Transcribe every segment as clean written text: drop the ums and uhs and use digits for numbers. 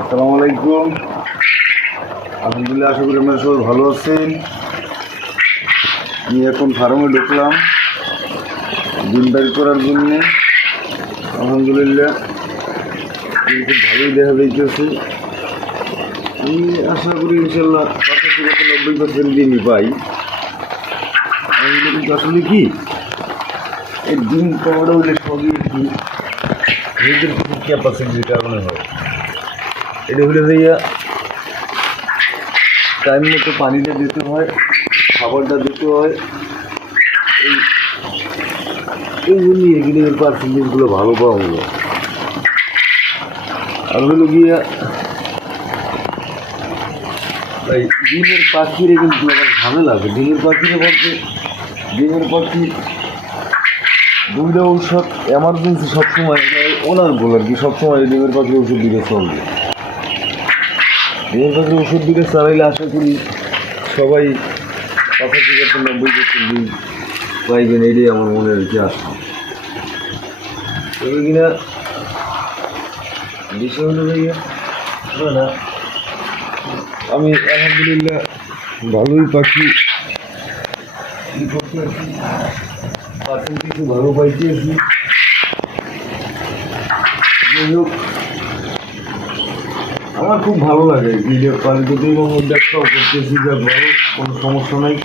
আসসালামু আলাইকুম। আলহামদুলিল্লাহ, আশা করি আপনারা সবাই ভালো আছেন। আমি এখন ফার্মে ঢুকলাম ডিম বের করার জন্যে। আলহামদুলিল্লাহ খুব ভালোই দেখা যাইতেছে। আমি আশা করি ইনশাল্লাহ 85-90% ডিমই পাই। আমি কিন্তু আসলে কি এই ডিম পাওয়াটা হইলে সবই কি নিজের কিছু ক্যাপাসিটির কারণে হয়। এটা হলে ভাইয়া টাইম মতো পানিটা দিতে হয়, খাবারটা দিতে হয়। এই জন্যই এগুলোর পার্সেন্টেজগুলো ভালো পাওয়া হলো। আর হলো গিয়া এই ডিমের পাখিরে কিন্তু আবার ঝামেলা আছে। ডিমের পাখিরে বলতে ডিমের পাখি দুইটা ঔষধ এমার্জেন্সি সবসময় ওনার বল আর কি, সবসময় ডিমের পাখির ওষুধ দিতে চলবে। ডিমের পাখির ওষুধ দিতে চালাইলে আশা করি সবাই 85-90% ডিম পাইবেন, এটাই আমার মনে রেখে আসা। তবে কিনা বিষয় হলো ভাইয়া না, আমি আলহামদুলিল্লাহ ভালোই পাখি করতে আছি, পার্সেন্টেজ ভালো পাইতেছি। যাই হোক, আমার খুব ভালো লাগে ভিডিও পাখির ব্যবসাও করতেছি, যা ভালো, কোনো সমস্যা নাই।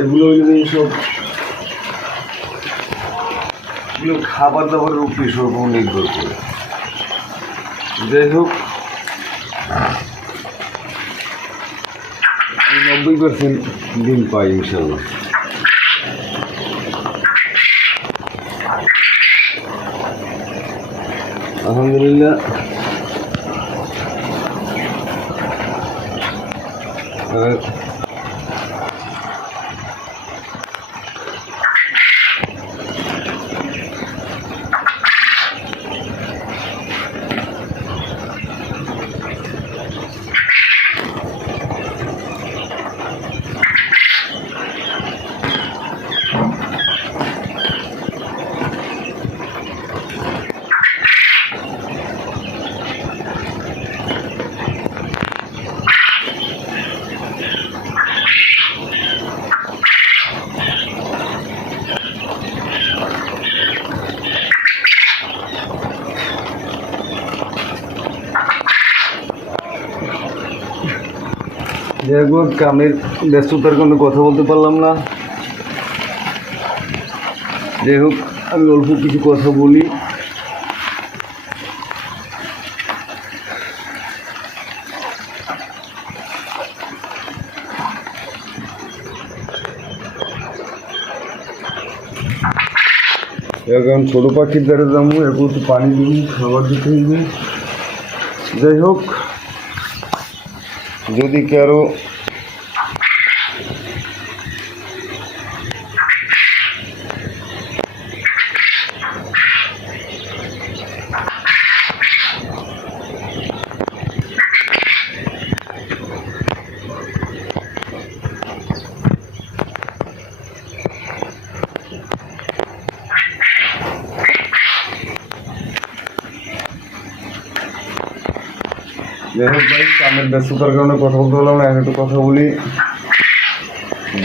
এগুলো হইলে এইসব এগুলো খাবার দাবারের উপরে সব নির্ভর করে। যাই হোক, 90% ডিম পাই ইনশাল্লাহ। আলহামদুলিল্লাহ কামের ব্যস্ততার কোনো কথা বলতে পারলাম না। যাই হোক, আমি অল্প কিছু কথা বলি। এখন ছোটো পাখির দ্বারা যাবো, এখন একটু পানি দিব, খাবার দিতে হইবে। যাই হোক, যদি কারো ভাই কামের ব্যস্ততার কারণে কথা বলতে পারলাম না, একটু কথা বলি।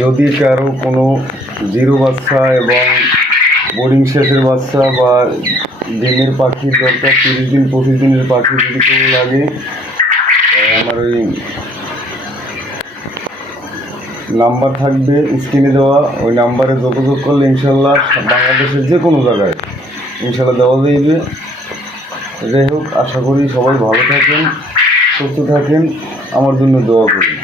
যদি কারো কোনো জিরো বাচ্চা এবং বোর্ডিং শেষের বাচ্চা বা ডিমের পাখির দরকার, 30 দিন 25 দিনের পাখি যদি কোনো লাগে, আমার ওই নাম্বার থাকবে স্ক্রিনে দেওয়া, ওই নাম্বারে যোগাযোগ করলে ইনশাল্লাহ বাংলাদেশের যে কোনো জায়গায় ইনশাল্লাহ দেওয়া যাইবে। যাই হোক, আশা করি সবাই ভালো থাকেন, সুস্থ থাকেন, আমার জন্য দোয়া করুন।